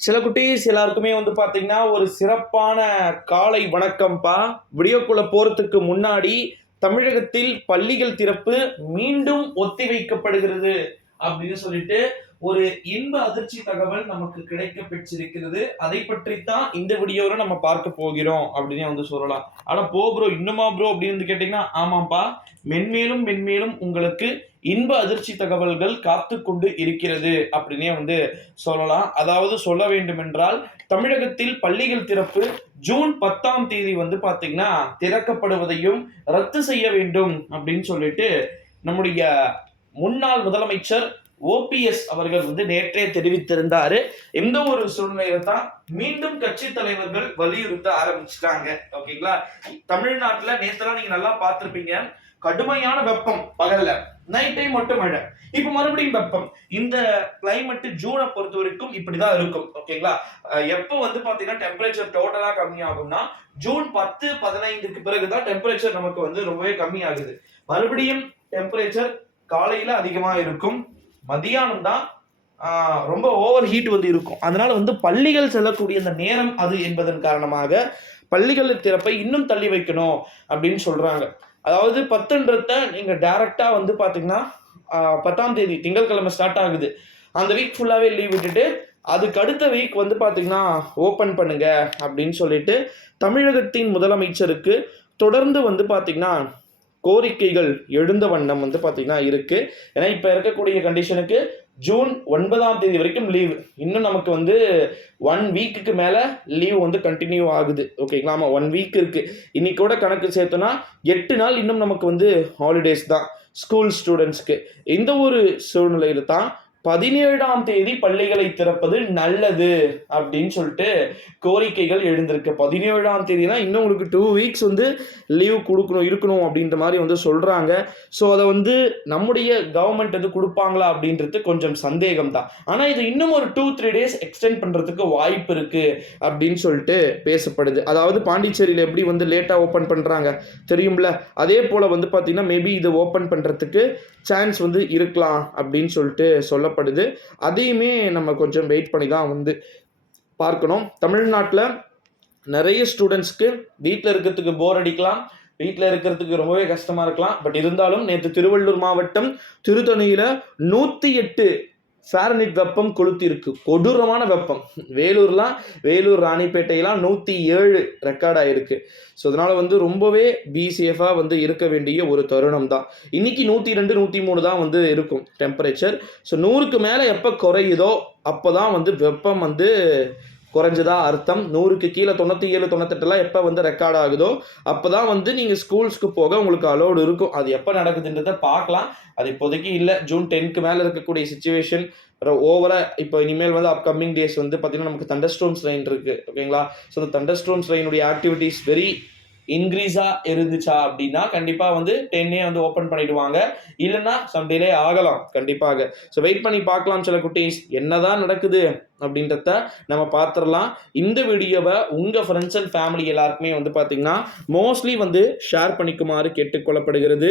சில குட்டீஸ் எல்லாருக்குமே வந்து பார்த்தீங்கன்னா, ஒரு சிறப்பான காலை வணக்கம்ப்பா. வீடியோக்குள்ள போறதுக்கு முன்னாடி, தமிழகத்தில் பள்ளிகள் திறப்பு மீண்டும் ஒத்திவைக்கப்படுகிறது அப்படின்னு சொல்லிட்டு, ஒரு இன்ப அதிர்ச்சி தகவல் நமக்கு கிடைக்கப் பெற்றிருக்கிறது. அதை பற்றித்தான் இந்த வீடியோல நம்ம பார்க்க போகிறோம் அப்படின்னே வந்து சொல்லலாம். ஆனா ப்ரோ இன்னுமா ப்ரோ அப்படின்னு வந்து கேட்டீங்கன்னா, ஆமாம்ப்பா. மென்மேலும் மென்மேலும் உங்களுக்கு இன்ப அதிர்ச்சி தகவல்கள் காத்துக் கொண்டு இருக்கிறது அப்படின்னே வந்து சொல்லலாம். அதாவது சொல்ல வேண்டுமென்றால், தமிழகத்தில் பள்ளிகள் திறப்பு ஜூன் 10ஆம் தேதி வந்து பார்த்தீங்கன்னா, திறக்கப்படுவதையும் ரத்து செய்ய வேண்டும் அப்படின்னு சொல்லிட்டு, நம்முடைய முன்னாள் முதலமைச்சர் ஓபிஎஸ் அவர்கள் வந்து நேற்றே தெரிவித்திருந்தாரு. இந்த ஒரு சூழ்நிலையில தான் மீண்டும் கட்சி தலைவர்கள் வலியுறுத்த ஆரம்பிச்சிட்டாங்க. ஓகேங்களா? தமிழ்நாட்டுல நேத்தெல்லாம் நீங்க நல்லா பார்த்திருப்பீங்க. கடுமையான வெப்பம் பகல்ல, நைட் டைம் மட்டும் மழை. இப்ப மறுபடியும் வெப்பம். இந்த கிளைமேட் ஜூனை பொறுத்த வரைக்கும் இப்படிதான் இருக்கும். ஓகேங்களா? எப்ப வந்து பாத்தீங்கன்னா டெம்பரேச்சர் டோட்டலா கம்மி ஆகும்னா ஜூன் 10, 15க்கு பிறகுதான் டெம்பரேச்சர் நமக்கு வந்து ரொம்பவே கம்மி ஆகுது. மறுபடியும் டெம்பரேச்சர் காலையில அதிகமா இருக்கும். மதியானம் தான் ரொம்ப ஓவர் ஹீட் வந்து இருக்கும். அதனால வந்து பள்ளிகள் செல்லக்கூடிய அந்த நேரம் அது என்பதன் காரணமாக பள்ளிகள் திறப்பை இன்னும் தள்ளி வைக்கணும் அப்படின்னு சொல்றாங்க. அதாவது 10ன்றத நீங்க டைரக்டா வந்து பாத்தீங்கன்னா 10ஆம் தேதி திங்கட்கிழமை ஸ்டார்ட் ஆகுது. அந்த வீக் ஃபுல்லாவே லீவ் விட்டுட்டு அதுக்கு அடுத்த வீக் வந்து பாத்தீங்கன்னா ஓபன் பண்ணுங்க அப்படின்னு சொல்லிட்டு தமிழகத்தின் முதலமைச்சருக்கு தொடர்ந்து வந்து பாத்தீங்கன்னா கோரிக்கைகள் எழுந்த வண்ணம் வந்து பாத்தீங்கன்னா இருக்கு. ஏன்னா இப்ப இருக்கக்கூடிய கண்டிஷனுக்கு ஜூன் 9ஆம் தேதி வரைக்கும் லீவ். இன்னும் நமக்கு வந்து 1 வீக்குக்கு மேல லீவ் வந்து கண்டினியூ ஆகுது. ஓகேங்களா? ஆமா 1 வீக் இருக்கு. இன்னைக்கோட கணக்கு சேர்த்தோம்னா 8 நாள் இன்னும் நமக்கு வந்து ஹாலிடேஸ் தான் ஸ்கூல் ஸ்டூடெண்ட்ஸ்க்கு. இந்த ஒரு சூழ்நிலையில தான் 17ஆம் தேதி பள்ளிகளை திறப்பது நல்லது அப்படின்னு சொல்லிட்டு கோரிக்கைகள் எழுந்திருக்கு. 17ஆம் தேதினா இன்னும் உங்களுக்கு 2 வீக்ஸ் வந்து லீவ் இருக்கணும் அப்படின்ற மாதிரி வந்து சொல்றாங்க. ஸோ அதை வந்து நம்முடைய கவர்மெண்ட் வந்து கொடுப்பாங்களா அப்படின்றது கொஞ்சம் சந்தேகம் தான். ஆனா இது இன்னும் ஒரு 2-3 டேஸ் எக்ஸ்டெண்ட் பண்றதுக்கு வாய்ப்பு இருக்கு அப்படின்னு சொல்லிட்டு பேசப்படுது. அதாவது பாண்டிச்சேரியில எப்படி வந்து லேட்டா ஓபன் பண்றாங்க தெரியும்ல, அதே போல வந்து பாத்தீங்கன்னா மேபி இது ஓபன் பண்றதுக்கு சான்ஸ் வந்து இருக்கலாம் அப்படின்னு சொல்லிட்டு சொல்லப்படுது. அதையுமே நம்ம கொஞ்சம் வெயிட் பண்ணி தான் வந்து பார்க்கணும். தமிழ்நாட்டில் நிறைய ஸ்டூடெண்ட்ஸ்க்கு வீட்டில் இருக்கிறதுக்கு போர் அடிக்கலாம், வீட்டில் இருக்கிறதுக்கு ரொம்பவே கஷ்டமா இருக்கலாம். பட் இருந்தாலும் நேற்று திருவள்ளூர் மாவட்டம் திருத்தணியில 108 ஃபாரன்ஹீட் வெப்பம் கொளுத்தி இருக்கு. கொடூரமான வெப்பம். வேலூர் ராணிப்பேட்டையெல்லாம் 107 ரெக்கார்ட் ஆயிருக்கு. ஸோ அதனால வந்து ரொம்பவே பிசிஎஃபா வந்து இருக்க வேண்டிய ஒரு தருணம் தான். இன்னைக்கு 102, 103 தான் வந்து இருக்கும் டெம்பரேச்சர். ஸோ 100க்கு மேலே எப்போ குறையுதோ அப்போதான் வந்து வெப்பம் வந்து குறைஞ்சதா அர்த்தம். 100க்கு கீழே 97, 98 எப்போ வந்து ரெக்கார்ட் ஆகுதோ அப்போ தான் வந்து நீங்கள் ஸ்கூல்ஸ்க்கு போக உங்களுக்கு அலோடு இருக்கும். அது எப்போ நடக்குதுன்றதை பார்க்கலாம். அது இப்போதைக்கு இல்லை. ஜூன் 10க்கு மேலே இருக்கக்கூடிய சிச்சுவேஷன் ஓவரா இப்போ இனிமேல் வந்து அப்கமிங் டேஸ் வந்து பார்த்தீங்கன்னா நமக்கு தண்டர்ஸ்டோம்ஸ் ரெயின் இருக்கு. ஓகேங்களா? ஸோ இந்த தண்டர்ஸ்டோம்ஸ் ரெயினுடைய ஆக்டிவிட்டிஸ் வெரி இன்க்ரீஸா இருந்துச்சா அப்படின்னா கண்டிப்பாக வந்து 10 வந்து ஓப்பன் பண்ணிடுவாங்க. இல்லைன்னா சம் டிலே ஆகலாம் கண்டிப்பாக. ஸோ வெயிட் பண்ணி பார்க்கலாம் சில குட்டீஸ் என்னதான் நடக்குது அப்படின்றத நம்ம பார்த்துடலாம். இந்த வீடியோவை உங்கள் ஃப்ரெண்ட்ஸ் அண்ட் ஃபேமிலி எல்லாருக்குமே வந்து பார்த்தீங்கன்னா மோஸ்ட்லி வந்து ஷேர் பண்ணிக்குமாறு கேட்டுக்கொள்ளப்படுகிறது.